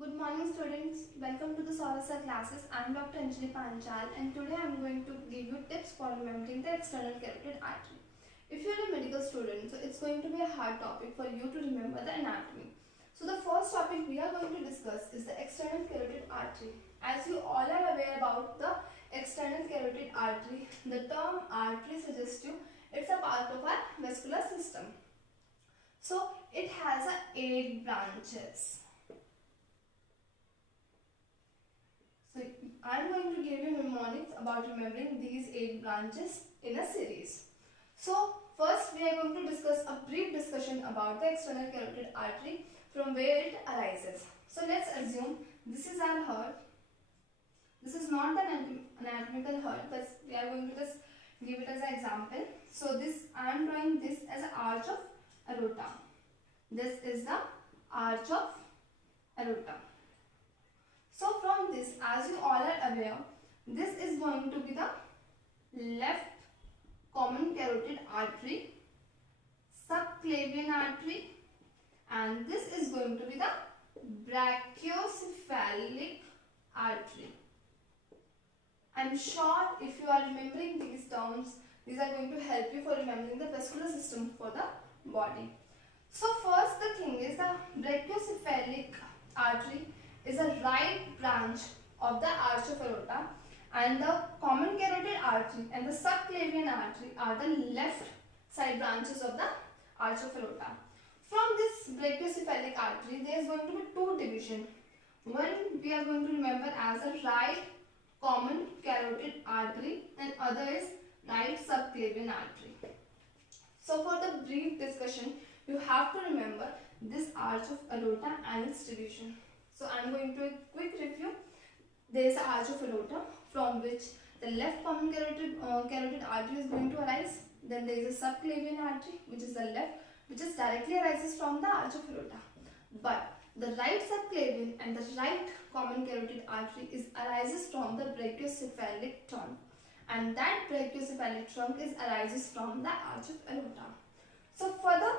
Good morning students, welcome to the Saurasa classes. I am Dr. Anjali Panchal and today I am going to give you tips for remembering the external carotid artery. If you are a medical student, so it's going to be a hard topic for you to remember the anatomy. So the first topic we are going to discuss is the external carotid artery. As you all are aware about the external carotid artery, the term artery suggests you it's a part of our vascular system. So it has 8 branches. So I am going to give you mnemonics about remembering these 8 branches in a series. So first we are going to discuss a brief discussion about the external carotid artery from where it arises. So let's assume this is our heart. This is not the anatomical heart, but we are going to just give it as an example. So this I am drawing this as an arch of aorta. This is the arch of aorta. So from this, as you all are aware, this is going to be the left common carotid artery, subclavian artery, and this is going to be the brachiocephalic artery. I am sure if you are remembering these terms, these are going to help you for remembering the vascular system for the body. So first the thing is the brachiocephalic artery is a right branch of the arch of aorta, and the common carotid artery and the subclavian artery are the left side branches of the arch of aorta. From this brachiocephalic artery there is going to be 2 divisions. One we are going to remember as a right common carotid artery and other is right subclavian artery. So for the brief discussion you have to remember this arch of aorta and its division. So I am going to a quick review. There is an arch of aorta from which the left common carotid artery is going to arise. Then there is a subclavian artery which is the left, which is directly arises from the arch of aorta. But the right subclavian and the right common carotid artery arises from the brachiocephalic trunk, and that brachiocephalic trunk arises from the arch of aorta. So further,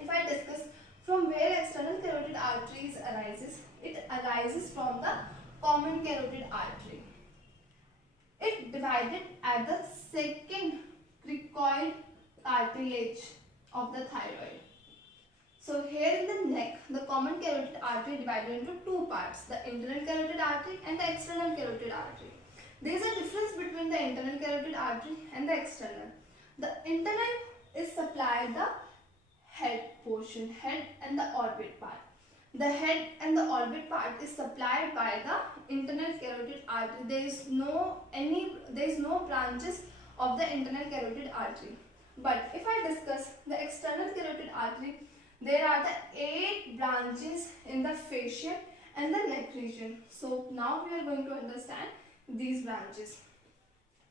if I discuss from where external carotid arteries arises, it arises from the common carotid artery. It divided at the second cricoid cartilage of the thyroid. So here in the neck, the common carotid artery divided into 2 parts, the internal carotid artery and the external carotid artery. There is a difference between the internal carotid artery and the external. The internal is supplied the head portion, head and the orbit part. The head and the orbit part is supplied by the internal carotid artery. There is no branches of the internal carotid artery. But if I discuss the external carotid artery, there are the 8 branches in the fascia and the neck region. So now we are going to understand these branches.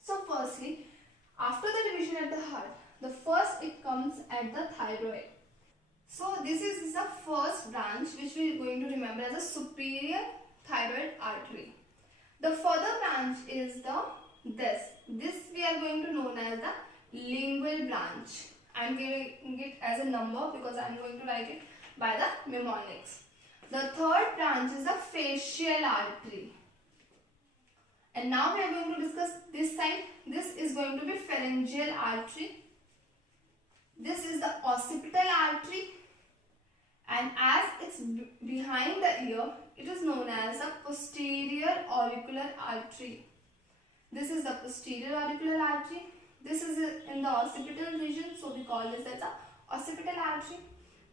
So firstly, after the division at the heart, the first it comes at the thyroid. So this is the first branch which we are going to remember as a superior thyroid artery. The further branch is this we are going to know as the lingual branch. I am giving it as a number because I am going to write it by the mnemonics. The third branch is the facial artery. And now we are going to discuss this side. This is going to be pharyngeal artery. This is the occipital artery, and as it's behind the ear, it is known as the posterior auricular artery. This is the posterior auricular artery. This is in the occipital region, so we call this as the occipital artery.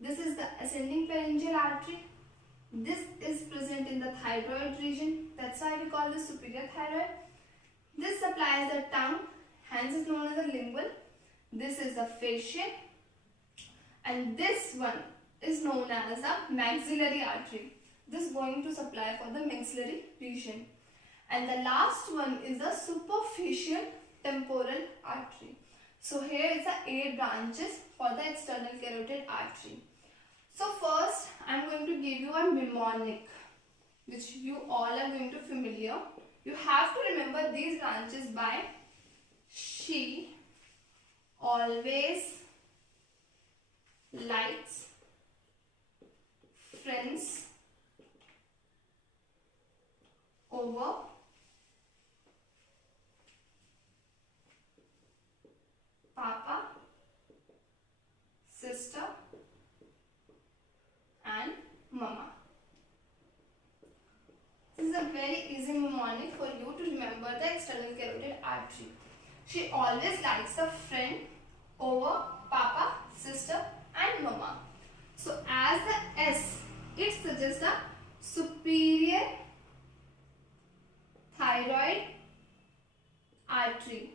This is the ascending pharyngeal artery. This is present in the thyroid region. That's why we call this superior thyroid. This supplies the tongue, hence is known as the lingual. This is the facial, and this one is known as the maxillary artery. This is going to supply for the maxillary region. And the last one is the superficial temporal artery. So here is the 8 branches for the external carotid artery. So first I am going to give you a mnemonic which you all are going to familiar. You have to remember these branches by she always likes friends over papa, sister and mama. This is a very easy mnemonic for you to remember the external carotid artery. She always likes a friend over papa, sister and mama. So as the S, it suggests the superior thyroid artery.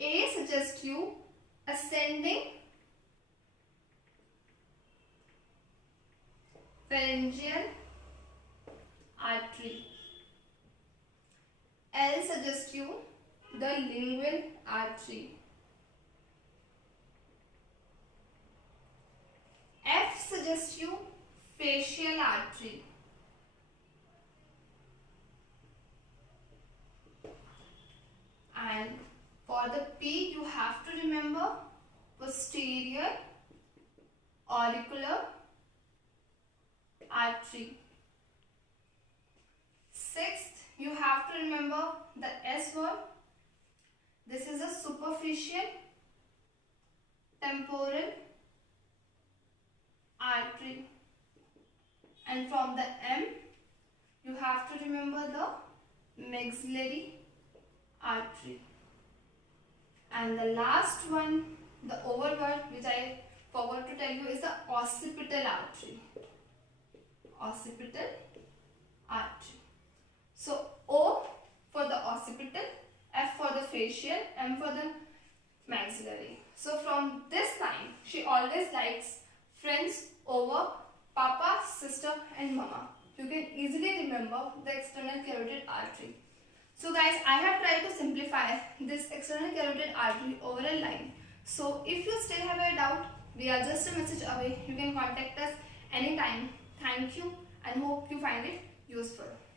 A suggests you ascending pharyngeal artery. L suggests you the lingual artery. F suggests you facial artery. And for the P, you have to remember posterior auricular artery. Sixth, you have to remember the S word. This is a superficial temporal artery. And from the M, you have to remember the maxillary artery. And the last one, the over word which I forgot to tell you, is the occipital artery. Occipital artery. So O for the occipital, F for the facial, M for the maxillary. So from this line, she always likes friends over papa, sister and mama. You can easily remember the external carotid artery. So guys, I have tried to simplify this external carotid artery over a line. So if you still have a doubt, we are just a message away. You can contact us anytime. Thank you and hope you find it useful.